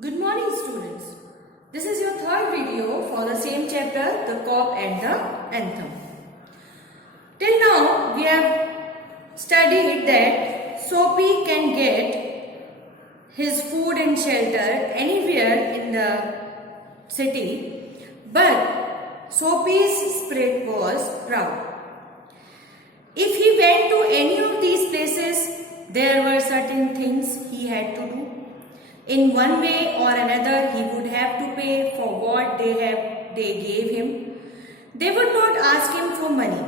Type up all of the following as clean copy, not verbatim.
Good morning, students. This is your third video for the same chapter, the cock and the anthem. Till now, we have studied that Soapy can get his food and shelter anywhere in the city, but Soapy's spirit was proud. If he went to any of these places, there were certain things he had to do. In one way or another, he would have to pay for what they gave him. They would not ask him for money.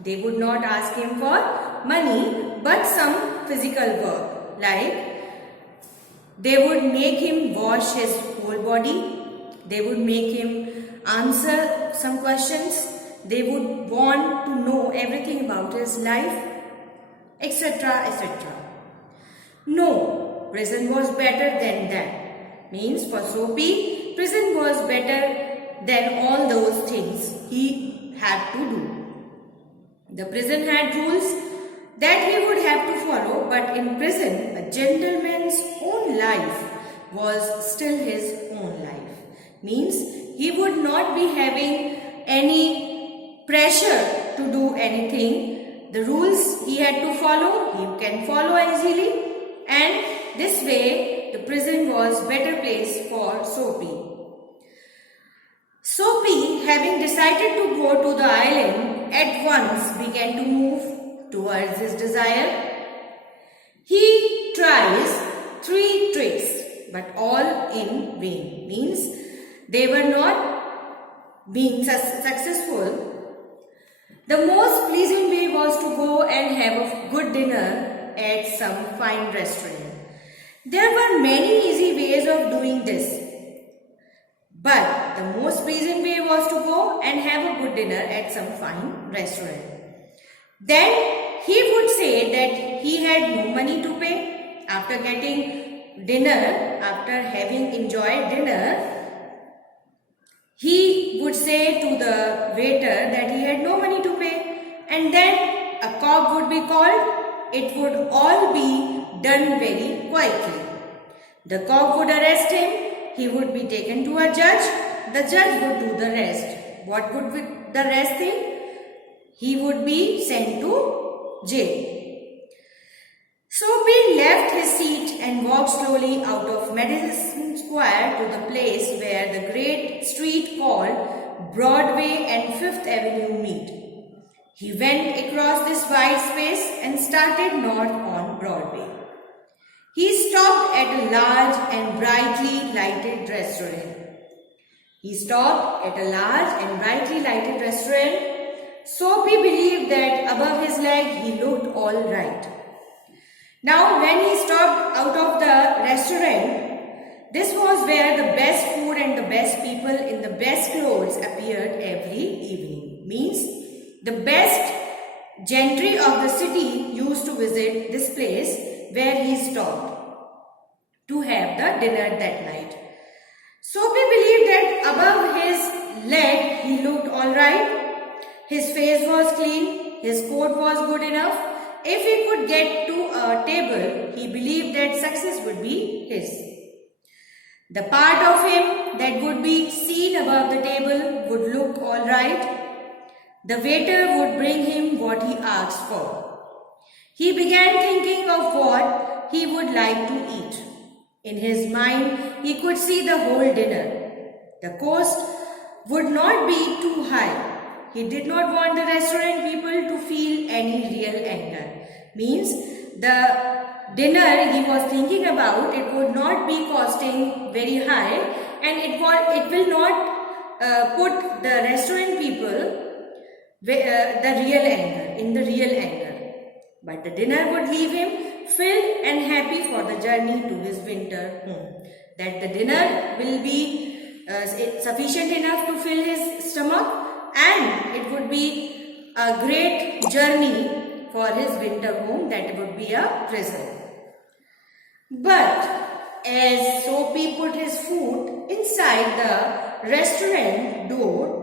They would not ask him for money, but some physical work. Like, they would make him wash his whole body. They would make him answer some questions. They would want to know everything about his life, etc., etc. No, prison was better than that. Means for Soapy, prison was better than all those things he had to do. The prison had rules that he would have to follow, but in prison, a gentleman's own life was still his own life. Means he would not be having any pressure to do anything. The rules he had to follow, he can follow easily, and this way the prison was better place for Soapy. Soapy, having decided to go to the island, at once began to move towards his desire. He tries 3 tricks, but all in vain. Means they were not being successful. The most pleasing way was to go and have a good dinner at some fine restaurant. There were many easy ways of doing this, but the most pleasing way was to go and have a good dinner at some fine restaurant. Then he would say that he had no money to pay. After getting dinner, after having enjoyed dinner, he would say to the waiter that he had no money to pay, and then a cock would be called. It would all be done very quietly. The cock would arrest him. He would be taken to a judge. The judge would do the rest. What would be the rest thing? He would be sent to jail. Soapy left his seat and walked slowly out of Madison Square to the place where the great street called Broadway and Fifth Avenue meet. He went across this wide space and started north on Broadway. He stopped at a large and brightly lighted restaurant. Soapy believed that above his leg he looked all right. Now when he stopped out of the restaurant, this was where the best food and the best people in the best clothes appeared every evening. Means the best gentry of the city used to visit this place where he stopped to have the dinner that night. Soapy believed that above his leg he looked alright. His face was clean, his coat was good enough. If he could get to a table, he believed that success would be his. The part of him that would be seen above the table would look alright. The waiter would bring him what he asked for. He began thinking of what he would like to eat. In his mind, he could see the whole dinner. The cost would not be too high. He did not want the restaurant people to feel any real anger. Means the dinner he was thinking about, it would not be costing very high, and it will not put the restaurant people in the real anger. But the dinner would leave him filled and happy for the journey to his winter home. That the dinner will be sufficient enough to fill his stomach, and it would be a great journey for his winter home, that would be a prison. But as Soapy put his foot inside the restaurant door,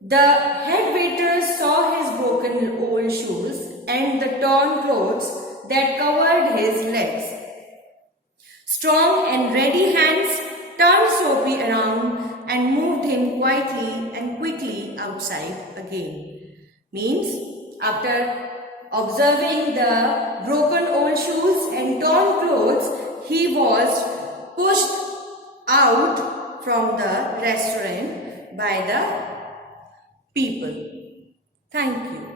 the head waiter saw his broken old shoes and the torn clothes that covered his legs. Strong and ready hands Soapy around and moved him quietly and quickly outside again. Means, after observing the broken old shoes and torn clothes, he was pushed out from the restaurant by the people. Thank you.